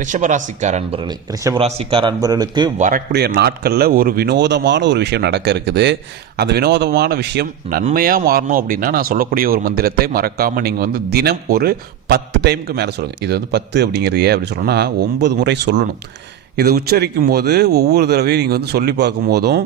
ரிஷபராசிக்கார அன்பர்களே ரிஷபராசிக்கார அன்பர்களுக்கு வரக்கூடிய நாட்களில் ஒரு வினோதமான ஒரு விஷயம் நடக்க இருக்குது. அந்த வினோதமான விஷயம் நன்மையாக மாறணும் அப்படின்னா நான் சொல்லக்கூடிய ஒரு மந்திரத்தை மறக்காமல் நீங்கள் வந்து தினம் ஒரு பத்து டைமுக்கு மேலே சொல்லுங்கள் இது வந்து பத்து அப்படிங்கிறது ஏன் அப்படி சொல்லணும்னா ஒன்பது முறை சொல்லணும். இதை உச்சரிக்கும் போது ஒவ்வொரு தடவையும் நீங்கள் வந்து சொல்லி பார்க்கும் போதும்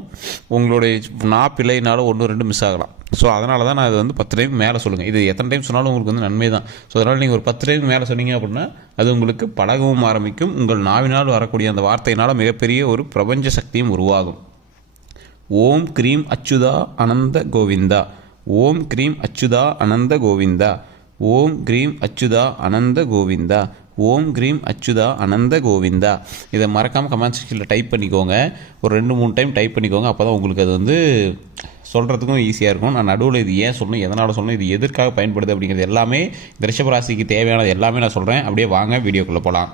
உங்களுடைய நா பிள்ளைனால ஒன்று ரெண்டு மிஸ் ஆகலாம். ஸோ அதனால தான் நான் இது வந்து பத்து டைம் மேலே சொல்லுங்கள் இது எத்தனை டைம் சொன்னாலும் உங்களுக்கு வந்து நன்மை தான். ஸோ அதனால் நீங்கள் ஒரு பத்து டைம் மேலே சொன்னீங்க அப்படின்னா அது உங்களுக்கு பழகவும் ஆரம்பிக்கும். உங்கள் நாவினால் வரக்கூடிய அந்த வார்த்தையினால் மிகப்பெரிய ஒரு பிரபஞ்ச சக்தியும் உருவாகும். ஓம் க்ரீம் அச்சுதா அனந்த கோவிந்தா. ஓம் க்ரீம் அச்சுதா அனந்த கோவிந்தா. ஓம் க்ரீம் அச்சுதா அனந்த கோவிந்தா. ஓம் க்ரீம் அச்சுதா அனந்த கோவிந்தா. இதை மறக்காமல் கமெண்ட் செக்ஷனில் டைப் பண்ணிக்கோங்க. ஒரு ரெண்டு மூணு டைம் டைப் பண்ணிக்கோங்க. அப்போ தான் உங்களுக்கு அது வந்து சொல்கிறதுக்கும் ஈஸியாக இருக்கும். நான் நடுவில் இது ஏன் சொல்லணும்? எதனால் சொல்லணும்? இது எதற்காக பயன்படுது? அப்படிங்கிறது எல்லாமே இந்த ரிஷபராசிக்கு தேவையானது எல்லாமே நான் சொல்கிறேன் அப்படியே வாங்க வீடியோக்குள்ளே போகலாம்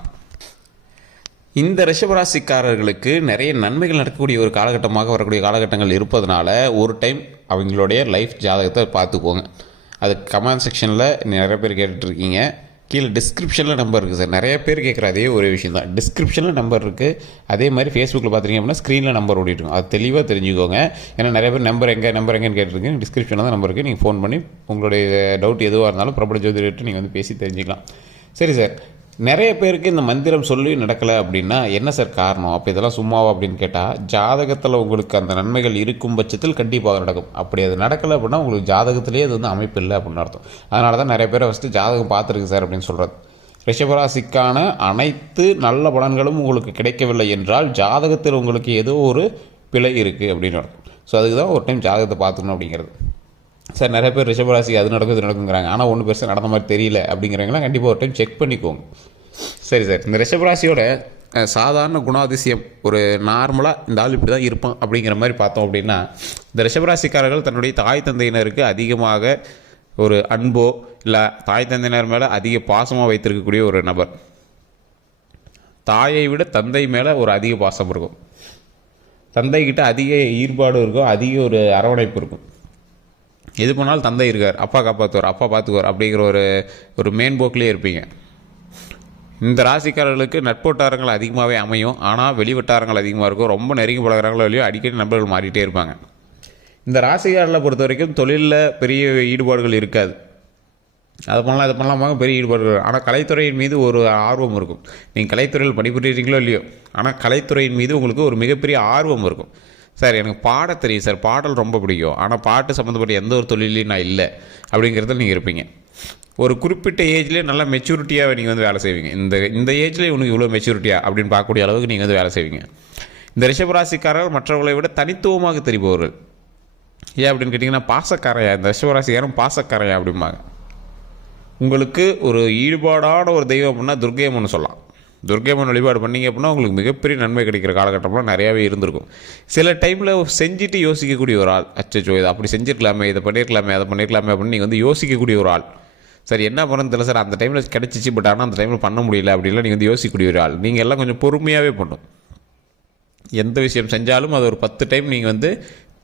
இந்த ரிஷபராசிக்காரர்களுக்கு நிறைய நன்மைகள் நடக்கக்கூடிய ஒரு காலகட்டமாக வரக்கூடிய காலகட்டங்கள் இருப்பதனால ஒரு டைம் அவங்களுடைய லைஃப் ஜாதகத்தை பார்த்துக்கோங்க. அது கமெண்ட் செக்ஷனில் நிறைய பேர் கேட்டுட்ருக்கீங்க கீழே டிஸ்கிரிப்ஷனில் நம்பர் இருக்குது சார் நிறைய பேர் கேட்குற அதே ஒரு விஷயம் தான். டிஸ்கிரிப்ஷனில் நம்பர் இருக்குது அதே மாதிரி ஃபேஸ்புக்கில் பார்த்துருங்க அப்படின்னா ஸ்க்ரீனில் நம்பர் ஓடிட்டுருக்கும் அது தெளிவாக தெரிஞ்சுக்கோங்க. ஏன்னா நிறைய பேர் நம்பர் எங்கே நம்பர் எங்கேன்னு கேட்டிருக்கீங்க டிஸ்கிரிப்ஷனில் தான் நம்பர் இருக்குது நீங்கள் ஃபோன் பண்ணி உங்களுடைய டவுட் எதுவாக இருந்தாலும் பிரபல ஜோதிடர்கிட்ட நீங்கள் வந்து பேசி தெரிஞ்சுக்கலாம். சரி சார் நிறைய பேருக்கு இந்த மந்திரம் சொல்லி நடக்கலை அப்படின்னா என்ன சார் காரணம்? அப்போ இதெல்லாம் சும்மாவா அப்படின்னு கேட்டால் ஜாதகத்தில் உங்களுக்கு அந்த நன்மைகள் இருக்கும் பட்சத்தில் கண்டிப்பாக நடக்கும். அப்படி அது நடக்கலை அப்படின்னா உங்களுக்கு ஜாதகத்திலேயே அது வந்து அமைப்பு இல்லை அப்படின்னு அர்த்தம். அதனால தான் நிறைய பேரை ஃபஸ்ட்டு ஜாதகம் பார்த்துருக்கு சார் அப்படின்னு சொல்கிறது ரிஷபராசிக்கான அனைத்து நல்ல பலன்களும் உங்களுக்கு கிடைக்கவில்லை என்றால் ஜாதகத்தில் உங்களுக்கு ஏதோ ஒரு பிழை இருக்குது அப்படின்னு அர்த்தம். ஸோ அதுக்கு தான் ஒரு டைம் ஜாதகத்தை பார்த்துக்கணும் அப்படிங்கிறது. சார் நிறைய பேர் ரிஷபராசி அது நடக்கும் இது நடக்குங்கிறாங்க ஆனால் ஒன்றும் பெருசாக நடந்த மாதிரி தெரியல அப்படிங்கிறவங்களாம் கண்டிப்பாக ஒரு டைம் செக் பண்ணிக்கோங்க சரி சார் இந்த ரிஷபராசியோட சாதாரண குணாதிசயம் ஒரு நார்மலாக இந்த ஆள் இப்படி தான் இருப்பான் அப்படிங்கிற மாதிரி பார்த்தோம் அப்படின்னா இந்த ரிஷபராசிக்காரர்கள் தன்னுடைய தாய் தந்தையினருக்கு அதிகமாக ஒரு அன்போ இல்லை தாய் தந்தையினர் மேலே அதிக பாசமாக வைத்திருக்கக்கூடிய ஒரு நபர். தாயை விட தந்தை மேலே ஒரு அதிக பாசம் இருக்கும். தந்தைக்கிட்ட அதிக ஈடுபாடு இருக்கும் அதிக ஒரு அரவணைப்பு இருக்கும். எது பண்ணாலும் தந்தை இருக்கார் அப்பா காப்பாற்றுவார் அப்பா பார்த்துக்குவார் அப்படிங்கிற ஒரு ஒரு மேன்போக்கிலே இருப்பீங்க. இந்த ராசிக்காரர்களுக்கு நட்போட்டாரங்கள் அதிகமாகவே அமையும். ஆனால் வெளிவட்டாரங்கள் அதிகமாக இருக்கும். ரொம்ப நெருங்கி பழகிறாங்களோ இல்லையோ அடிக்கடி நண்பர்கள் மாறிட்டே இருப்பாங்க. இந்த ராசிக்காரர்களை பொறுத்த வரைக்கும் தொழிலில் பெரிய ஈடுபாடுகள் இருக்காது. அது பண்ணலாம் அது பண்ணலாமாங்க பெரிய ஈடுபாடு ஆனால் கலைத்துறையின் மீது ஒரு ஆர்வம் இருக்கும். நீங்கள் கலைத்துறையில் பணிபுரிகிறீங்களோ இல்லையோ. ஆனால் கலைத்துறையின் மீது உங்களுக்கு ஒரு மிகப்பெரிய ஆர்வம் இருக்கும். சார் எனக்கு பாட தெரியும் சார். பாடல் ரொம்ப பிடிக்கும். ஆனால் பாட்டு சம்மந்தப்பட்ட எந்த ஒரு தொழிலையும் நான் இல்லை. அப்படிங்கிறத நீங்கள் இருப்பீங்க. ஒரு குறிப்பிட்ட ஏஜ்லேயே நல்லா மெச்சூரிட்டியாக நீங்கள் வந்து வேலை செய்வீங்க. இந்த இந்த ஏஜ்லேயே உனக்கு இவ்வளோ மெச்சூரிட்டியாக அப்படின்னு பார்க்கக்கூடிய அளவுக்கு நீங்கள் வந்து வேலை செய்வீங்க. இந்த ரிஷபராசிக்காரர் மற்றவர்களை விட தனித்துவமாக தெரிபவர்கள். ஏன் அப்படின்னு கேட்டிங்கன்னா பாசக்காரையா? இந்த ரிஷபராசிக்காரன் பாசக்காரையா அப்படிம்பாங்க. உங்களுக்கு ஒரு ஈடுபாடான ஒரு தெய்வம் அப்படின்னா துர்க்கையம்மன் சொல்லலாம் துர்க்கையம்மன் வழிபாடு பண்ணிங்க அப்படின்னா உங்களுக்கு மிகப்பெரிய நன்மை கிடைக்கிற காலகட்டம்லாம் நிறையாவே இருந்திருக்கும். சில டைமில் செஞ்சுட்டு யோசிக்கக்கூடிய ஒரு ஆள் அச்சோ இதை அப்படி செஞ்சிருக்கலாமே இதை பண்ணியிருக்கலாமே அதை பண்ணியிருக்கலாமே அப்படின்னு நீங்கள் வந்து யோசிக்கக்கூடிய ஒரு ஆள். சரி என்ன பண்ணுறது தெரியல சார் அந்த டைமில் கிடச்சிச்சு பட் ஆனால் அந்த டைமில் பண்ண முடியல அப்படிலாம் நீங்கள் வந்து யோசிக்கக்கூடிய ஒரு ஆள். நீங்கள் எல்லாம் கொஞ்சம் பொறுமையாகவே பண்ணும் எந்த விஷயம் செஞ்சாலும் அது ஒரு பத்து டைம் நீங்கள் வந்து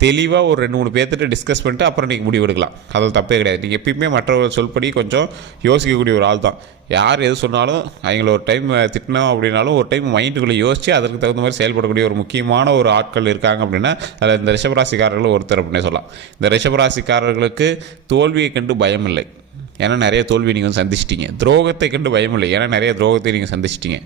தெளிவாக ஒரு ரெண்டு மூணு பேர்த்துட்டு டிஸ்கஸ் பண்ணிட்டு அப்புறம் நீங்கள் முடிவு எடுக்கலாம். அதில் தப்பே கிடையாது. நீங்கள் எப்பயுமே மற்றவர்கள் சொல்படி கொஞ்சம் யோசிக்கக்கூடிய ஒரு ஆள் தான் யார் எது சொன்னாலும் அவங்கள ஒரு டைம் திட்டினோம் அப்படின்னாலும் ஒரு டைம் மைண்டுக்குள்ளே யோசித்து அதற்கு தகுந்த மாதிரி செயல்படக்கூடிய ஒரு முக்கியமான ஒரு ஆட்கள் இருக்காங்க அப்படின்னா அதில் இந்த ரிஷபராசிக்காரர்கள் ஒருத்தர் அப்படின்னே சொல்லலாம். இந்த ரிஷபராசிக்காரர்களுக்கு தோல்வியை கண்டு பயம் இல்லை. ஏன்னா நிறைய தோல்வி நீங்கள் சந்திச்சிட்டீங்க. துரோகத்தை கண்டு பயம் இல்லை. ஏன்னா நிறைய துரோகத்தை நீங்கள் சந்திச்சிட்டீங்க.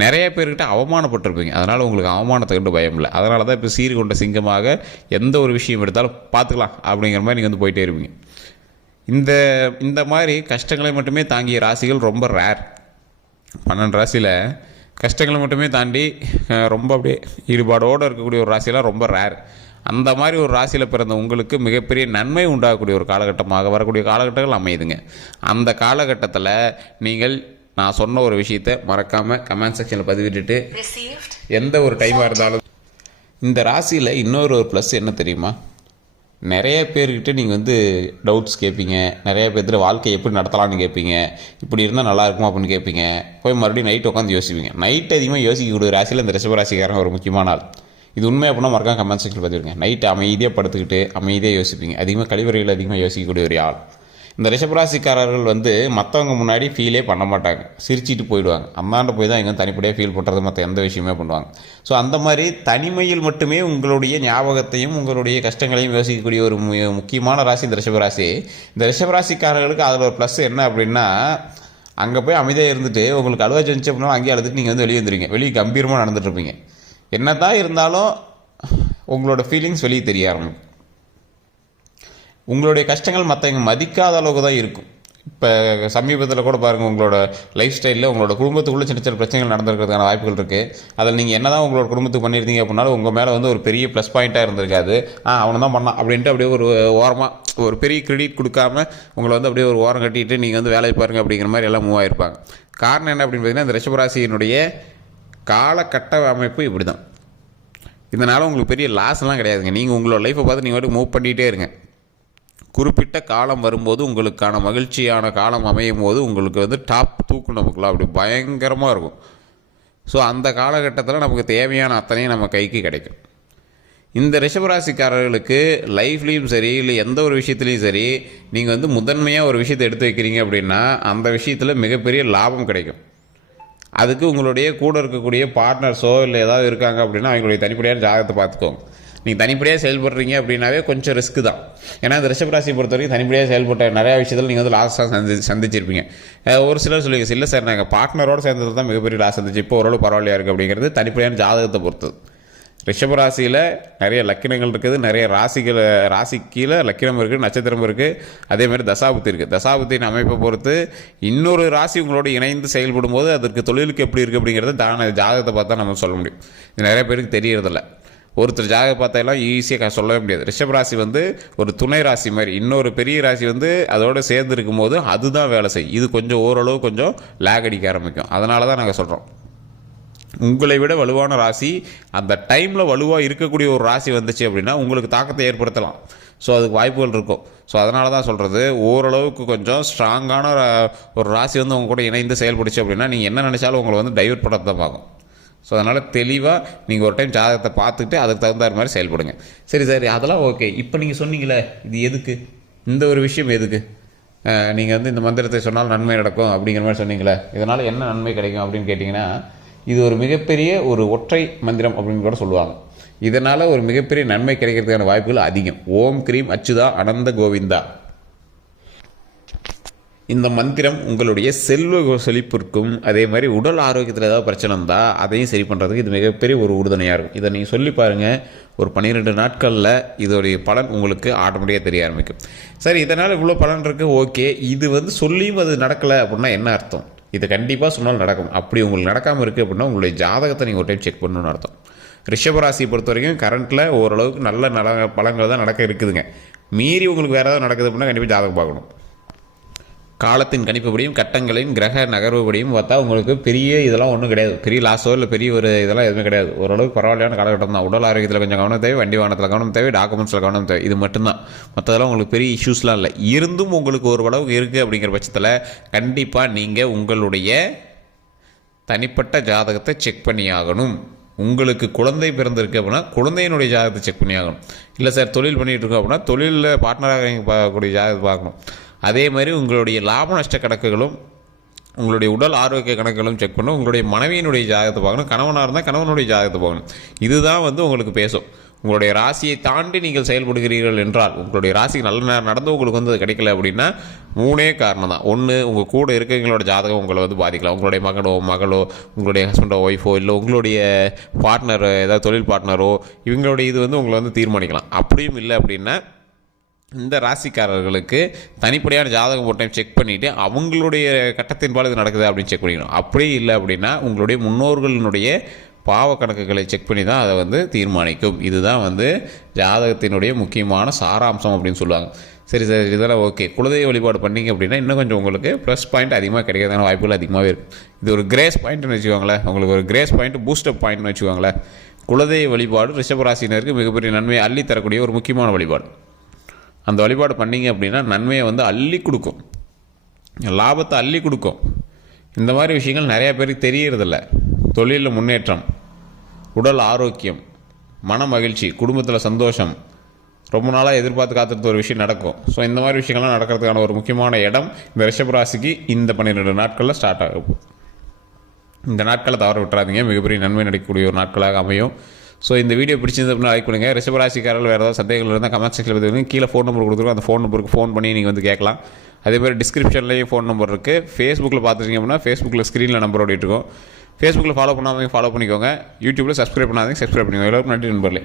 நிறைய பேர்கிட்ட அவமானப்பட்டிருப்பீங்க. அதனால் உங்களுக்கு அவமானத்தை கண்டு பயம் இல்லை. அதனால தான் இப்போ சீர் கொண்ட சிங்கமாக எந்த ஒரு விஷயம் எடுத்தாலும் பார்த்துக்கலாம் அப்படிங்கிற மாதிரி நீங்கள் வந்து போயிட்டே இருப்பீங்க. இந்த இந்த மாதிரி கஷ்டங்களை மட்டுமே தாங்கிய ராசிகள் ரொம்ப ரேர் பன்னெண்டு ராசியில் கஷ்டங்களை மட்டுமே தாண்டி ரொம்ப அப்படியே ஈடுபாடோடு இருக்கக்கூடிய ஒரு ராசியெல்லாம் ரொம்ப ரேர் அந்த மாதிரி ஒரு ராசியில் பிறந்த உங்களுக்கு மிகப்பெரிய நன்மை உண்டாகக்கூடிய ஒரு காலகட்டமாக வரக்கூடிய காலகட்டங்கள் அமையுதுங்க. அந்த காலகட்டத்தில் நீங்கள் நான் சொன்ன ஒரு விஷயத்தை மறக்காமல் கமெண்ட் செக்ஷனில் பதிவிட்டுட்டு. எந்த ஒரு டைமாக இருந்தாலும் இந்த ராசியில் இன்னொரு ஒரு ப்ளஸ் என்ன தெரியுமா? நிறைய பேர்கிட்ட நீங்கள் வந்து டவுட்ஸ் கேட்பீங்க நிறைய பேர்த்துல வாழ்க்கை எப்படி நடத்தலாம்னு கேட்பீங்க இப்படி இருந்தால் நல்லா இருக்குமா அப்படின்னு கேட்பீங்க போய் மறுபடியும் நைட் உட்காந்து யோசிப்பீங்க. நைட் அதிகமாக யோசிக்கக்கூடிய ராசியில் இந்த ரிஷபராசிக்காரன் ஒரு முக்கியமான ஆள். இது உண்மை அப்படின்னா மறக்காம கமெண்ட் செக்ஷனில் பதிவிடுங்க. நைட் அமைதியாக படுத்துக்கிட்டு அமைதியாக யோசிப்பீங்க. அதிகமாக கழிவறைகள் அதிகமாக யோசிக்கக்கூடிய ஒரு ஆள். இந்த ரிஷபராசிக்காரர்கள் வந்து மற்றவங்க முன்னாடி ஃபீலே பண்ண மாட்டாங்க. சிரிச்சிட்டு போயிடுவாங்க. அம்மாண்ட போய் தான் எங்கே தனிப்படையாக ஃபீல் பண்ணுறது மற்ற எந்த விஷயமே பண்ணுவாங்க. ஸோ அந்த மாதிரி தனிமையில் மட்டுமே உங்களுடைய ஞாபகத்தையும் உங்களுடைய கஷ்டங்களையும் யோசிக்கக்கூடிய ஒரு முக்கியமான ராசி இந்த ரிஷபராசி இந்த ரிஷபராசிக்காரர்களுக்கு அதில் ஒரு ப்ளஸ் என்ன அப்படின்னா அங்கே போய் அமைதியாக இருந்துட்டு உங்களுக்கு அழுவ செஞ்சு அப்படின்னா அங்கேயே அழுதுட்டு நீங்கள் வந்து வெளியே வந்துடுவீங்க வெளியே கம்பீரமாக நடந்துட்டு இருப்பீங்க. என்ன தான் இருந்தாலும் உங்களோட ஃபீலிங்ஸ் வெளியே தெரிய ஆரம்பிக்கும். உங்களுடைய கஷ்டங்கள் மற்றவங்க மதிக்காத அளவுக்கு தான் இருக்கும். இப்போ சமீபத்தில் கூட பாருங்கள் உங்களோட லைஃப் ஸ்டைலில் உங்களோட குடும்பத்துக்குள்ளே சின்ன சின்ன பிரச்சனைகள் நடந்திருக்கிறதுக்கான வாய்ப்புகள் இருக்குது அதில் நீங்கள் என்ன தான் உங்களோட குடும்பத்துக்கு பண்ணியிருந்தீங்க அப்படின்னாலும் உங்கள் மேலே வந்து ஒரு பெரிய ப்ளஸ் பாயிண்ட்டாக இருந்திருக்காது. ஆ அவனை தான் பண்ணான் அப்படின்ட்டு அப்படியே ஒரு ஓரமாக ஒரு பெரிய கிரெடிட் கொடுக்காம உங்களை வந்து அப்படியே ஒரு ஓரம் கட்டிட்டு நீங்கள் வந்து வேலையை பாருங்க அப்படிங்கிற மாதிரி எல்லாம் மூவ் ஆயிருப்பாங்க. காரணம் என்ன அப்படின்னு பார்த்தீங்கன்னா இந்த ரிஷபராசியினுடைய காலகட்ட அமைப்பு இப்படி தான் இதனால் உங்களுக்கு பெரிய லாஸ்லாம் கிடையாதுங்க. நீங்கள் உங்களோட லைஃப்பை பார்த்து நீங்கள் வாட்டுக்கு மூவ் பண்ணிகிட்டே இருங்க. குறிப்பிட்ட காலம் வரும்போது உங்களுக்கான மகிழ்ச்சியான காலம் அமையும் போது உங்களுக்கு வந்து டாப் தூக்கு நமக்குலாம் அப்படி பயங்கரமாக இருக்கும். ஸோ அந்த காலகட்டத்தில் நமக்கு தேவையான அத்தனையும் நம்ம கைக்கு கிடைக்கும். இந்த ரிஷபராசிக்காரர்களுக்கு லைஃப்லேயும் சரி இல்லை எந்த ஒரு விஷயத்துலையும் சரி நீங்கள் வந்து முதன்மையாக ஒரு விஷயத்தை எடுத்து வைக்கிறீங்க அப்படின்னா அந்த விஷயத்தில் மிகப்பெரிய லாபம் கிடைக்கும். அதுக்கு உங்களுடைய கூட இருக்கக்கூடிய பார்ட்னர்ஸோ இல்லை ஏதாவது இருக்காங்க அப்படின்னா அவங்களுடைய தனிப்படையான ஜாதகத்தை பார்த்துக்கோங்க. நீங்கள் தனிப்படியாக செயல்படுறீங்க அப்படின்னாவே கொஞ்சம் ரிஸ்க் தான். ஏன்னா இந்த ரிஷபராசியை பொறுத்த வரைக்கும் தனிப்படியாக செயல்பட்ட நிறையா விஷயத்தில் நீங்கள் வந்து லாஸாக சந்தி சந்திச்சிருப்பீங்க. ஒரு சிலர் சொல்லுவீங்க இல்லை சார் நாங்கள் பார்ட்னரோடு சேர்ந்தது தான் மிகப்பெரிய லாஸ் சந்திச்சு இப்போ ஓரளவு பரவாயில்லையா இருக்குது அப்படிங்கிறது தனிப்படியான ஜாதகத்தை பொறுத்தது. ரிஷபராசியில் நிறைய லக்கினங்கள் இருக்குது நிறைய ராசிகள் ராசி கீழே லக்கினம் இருக்குது நட்சத்திரம் இருக்குது அதேமாதிரி தசாபுத்தி இருக்குது தசாபுத்தின் அமைப்பை பொறுத்து இன்னொரு ராசி உங்களோட இணைந்து செயல்படும் போது அதற்கு தொழிலுக்கு எப்படி இருக்குது அப்படிங்கிறத தான ஜாதகத்தை பார்த்தா நம்ம சொல்ல முடியும். இது நிறைய பேருக்கு தெரியறதில்ல. ஒருத்தர் ஜாதகம் பார்த்தாலாம் ஈஸியாக சொல்லவே முடியாது. ரிஷபராசி வந்து ஒரு துணை ராசி மாதிரி. இன்னொரு பெரிய ராசி வந்து அதோடு சேர்ந்து இருக்கும்போது அதுதான் வேலை செய்யும். இது கொஞ்சம் ஓரளவு கொஞ்சம் லேக் அடிக்க ஆரம்பிக்கும். அதனால தான் நாங்கள் சொல்கிறோம் உங்களை விட வலுவான ராசி அந்த டைமில் வலுவாக இருக்கக்கூடிய ஒரு ராசி வந்துச்சு அப்படின்னா உங்களுக்கு தாக்கத்தை ஏற்படுத்தலாம். ஸோ அதுக்கு வாய்ப்புகள் இருக்கும். ஸோ அதனால தான் சொல்கிறது ஓரளவுக்கு கொஞ்சம் ஸ்ட்ராங்கான ஒரு ராசி வந்து உங்க கூட இணைந்து செயல்படுச்சு அப்படின்னா நீங்கள் என்ன நினச்சாலும் உங்களை வந்து டைவர்ட் பண்ண தான் பார்க்கும் ஸோ அதனால் தெளிவாக நீங்கள் ஒரு டைம் ஜாதகத்தை பார்த்துட்டு அதுக்கு தகுந்தாறு மாதிரி செயல்படுங்க. சரி சரி. அதெல்லாம் ஓகே இப்போ நீங்கள் சொன்னீங்களே இது எதுக்கு? இந்த ஒரு விஷயம் எதுக்கு? நீங்கள் வந்து இந்த மந்திரத்தை சொன்னால் நன்மை நடக்கும் அப்படிங்கிற மாதிரி சொன்னீங்களே இதனால் என்ன நன்மை கிடைக்கும் அப்படின்னு கேட்டிங்கன்னா இது ஒரு மிகப்பெரிய ஒரு ஒற்றை மந்திரம் அப்படின்னு கூட சொல்லுவாங்க. இதனால் ஒரு மிகப்பெரிய நன்மை கிடைக்கிறதுக்கான வாய்ப்புகள் அதிகம். ஓம் கிரீம் அச்சுதா அனந்த கோவிந்தா. இந்த மந்திரம் உங்களுடைய செல்வ செழிப்பிற்கும் அதே மாதிரி உடல் ஆரோக்கியத்தில் ஏதாவது பிரச்சனை இருந்தால் அதையும் சரி பண்ணுறதுக்கு இது மிகப்பெரிய ஒரு உறுதுணையாக இருக்கும். இதை நீங்கள் சொல்லி பாருங்கள் ஒரு பன்னிரெண்டு நாட்களில் இதோடைய பலன் உங்களுக்கு ஆட்டோமேட்டிக்காக தெரிய ஆரம்பிக்கும். சரி இதனால் இவ்வளோ பலன் இருக்குது ஓகே. இது வந்து சொல்லியும் அது நடக்கலை அப்படின்னா என்ன அர்த்தம்? இது கண்டிப்பாக சொன்னால் நடக்கும். அப்படி உங்களுக்கு நடக்காமல் இருக்குது அப்படின்னா உங்களுடைய ஜாதகத்தை நீங்கள் ஒரு டைம் செக் பண்ணணும்னு அர்த்தம். ரிஷபராசியை பொறுத்த வரைக்கும் கரண்ட்டில் ஓரளவுக்கு நல்ல நல பலங்கள் தான் நடக்க இருக்குதுங்க. மீறி உங்களுக்கு வேறு ஏதாவது நடக்குது அப்படின்னா கண்டிப்பாக ஜாதகம் பார்க்கணும். காலத்தின் கணிப்புப்படியும் கட்டங்களையும் கிரக நகர்வுபடியும் பார்த்தா உங்களுக்கு பெரிய இதெல்லாம் ஒன்றும் கிடையாது. பெரிய லாஸோ இல்லை பெரிய ஒரு இதெல்லாம் எதுவுமே கிடையாது. ஓரளவுக்கு பரவாயில்லையான காலகட்டம் தான் உடல் ஆரோக்கியத்தில் கொஞ்சம் கவனம் தேவை வண்டி வாகனத்தில் கவனம் தேவை டாக்குமெண்ட்ஸில் கவனம் தேவை. இது மட்டும்தான். மற்றதெல்லாம் உங்களுக்கு பெரிய இஷ்யூஸ்லாம் இல்லை. இருந்தும் உங்களுக்கு ஒரு அளவுக்கு இருக்குது அப்படிங்கிற பட்சத்தில் கண்டிப்பாக நீங்கள் உங்களுடைய தனிப்பட்ட ஜாதகத்தை செக் பண்ணி ஆகணும். உங்களுக்கு குழந்தை பிறந்திருக்கு அப்படின்னா குழந்தையினுடைய ஜாதகத்தை செக் பண்ணி ஆகணும். இல்லை சார் தொழில் பண்ணிகிட்டு இருக்கோம் அப்படின்னா தொழிலில் பார்ட்னராக நீங்கள் பார்க்கக்கூடிய ஜாதகத்தை பார்க்கணும். அதே மாதிரி உங்களுடைய லாப நஷ்ட கணக்குகளும் உங்களுடைய உடல் ஆரோக்கிய கணக்குகளும் செக் பண்ணணும் உங்களுடைய மனைவியினுடைய ஜாதகத்தை பார்க்கணும். கணவனாக இருந்தால் கணவனுடைய ஜாதகத்தை பார்க்கணும். இதுதான் வந்து உங்களுக்கு பேசும். உங்களுடைய ராசியை தாண்டி நீங்கள் செயல்படுகிறீர்கள் என்றால் உங்களுடைய ராசிக்கு நல்ல நேரம் நடந்து உங்களுக்கு வந்து அது கிடைக்கல அப்படின்னா மூணே காரணம் தான். ஒன்று உங்கள் கூட இருக்கிறவங்களோட ஜாதகம் உங்களை வந்து பாதிக்கலாம். உங்களுடைய மகனோ மகளோ உங்களுடைய ஹஸ்பண்டோ ஒய்ஃபோ இல்லை உங்களுடைய பார்ட்னர் ஏதாவது தொழில் பார்ட்னரோ இவங்களுடைய இது வந்து உங்களை வந்து தீர்மானிக்கலாம். அப்படியும் இல்லை அப்படின்னா இந்த ராசிக்காரர்களுக்கு தனிப்படையான ஜாதகம் ஒரு டைம் செக் பண்ணிவிட்டு அவங்களுடைய கட்டத்தின்பால் இது நடக்குது அப்படின்னு செக் பண்ணிக்கணும். அப்படியே இல்லை அப்படின்னா உங்களுடைய முன்னோர்களினுடைய பாவ கணக்குகளை செக் பண்ணி தான் அதை வந்து தீர்மானிக்கும். இதுதான் வந்து ஜாதகத்தினுடைய முக்கியமான சாராம்சம் அப்படின்னு சொல்லுவாங்க. சரி சரி இதெல்லாம் ஓகே குலதெய்வ வழிபாடு பண்ணிங்க அப்படின்னா இன்னும் கொஞ்சம் உங்களுக்கு ப்ளஸ் பாயிண்ட் அதிகமாக கிடைக்கிறதான வாய்ப்புகள் அதிகமாகவே இருக்கும். இது ஒரு கிரேஸ் பாயிண்ட்னு வச்சுக்கோங்களேன். உங்களுக்கு ஒரு கிரேஸ் பாயிண்ட் பூஸ்டப் பாயிண்ட்னு வச்சுக்கோங்களேன். குலதெய்வ வழிபாடு ரிஷபராசினருக்கு மிகப்பெரிய நன்மையை அள்ளி தரக்கூடிய ஒரு முக்கியமான வழிபாடு. அந்த வழிபாடு பண்ணீங்க அப்படின்னா நன்மையை வந்து அள்ளி கொடுக்கும். லாபத்தை அள்ளி கொடுக்கும். இந்த மாதிரி விஷயங்கள் நிறையா பேருக்கு தெரியறதில்ல. தொழிலில் முன்னேற்றம் உடல் ஆரோக்கியம் மன மகிழ்ச்சி குடும்பத்தில் சந்தோஷம் ரொம்ப நாளாக எதிர்பார்த்து காத்திருந்த ஒரு விஷயம் நடக்கும். ஸோ இந்த மாதிரி விஷயங்கள்லாம் நடக்கிறதுக்கான ஒரு முக்கியமான இடம் இந்த ரிஷபராசிக்கு இந்த பன்னிரெண்டு நாட்களில் ஸ்டார்ட் ஆகும். இந்த நாட்களை தவற விட்டுறாதீங்க. மிகப்பெரிய நன்மை நடக்கக்கூடிய ஒரு நாட்களாக அமையும். ஸோ இந்த வீடியோ பிடிச்சிருந்து அப்படின்னா லைக் பண்ணுங்கள் ரிஷபராசிக்காரர்கள் வேறு ஏதாவது சந்தேகங்கள் இருந்தால் கமெண்ட் செக்ஷனில் பார்த்து கீழே ஃபோன் நம்பர் கொடுத்துருக்கோம் அந்த ஃபோன் நம்பருக்கு ஃபோன் பண்ணி நீங்கள் வந்து கேட்கலாம். அதே மாதிரி டிஸ்கிரிப்ஷன்லேயும் ஃபோன் நம்பர் இருக்குது ஃபேஸ்புக்கில் பார்த்துட்டீங்க அப்படின்னா ஃபேஸ்புக்கில் ஸ்க்ரீனில் நம்பர் ஓடிட்டுருக்கோம் ஃபேஸ்புக்கில் ஃபாலோ பண்ணாதீங்க ஃபாலோ பண்ணிக்கோங்க. யூடியூப்பில் சப்ஸ்கிரைப் பண்ணாதீங்க சப்ஸ்கிரைப் பண்ணிக்கோங்க. எல்லாருக்கும் நன்றி நண்பர்களே.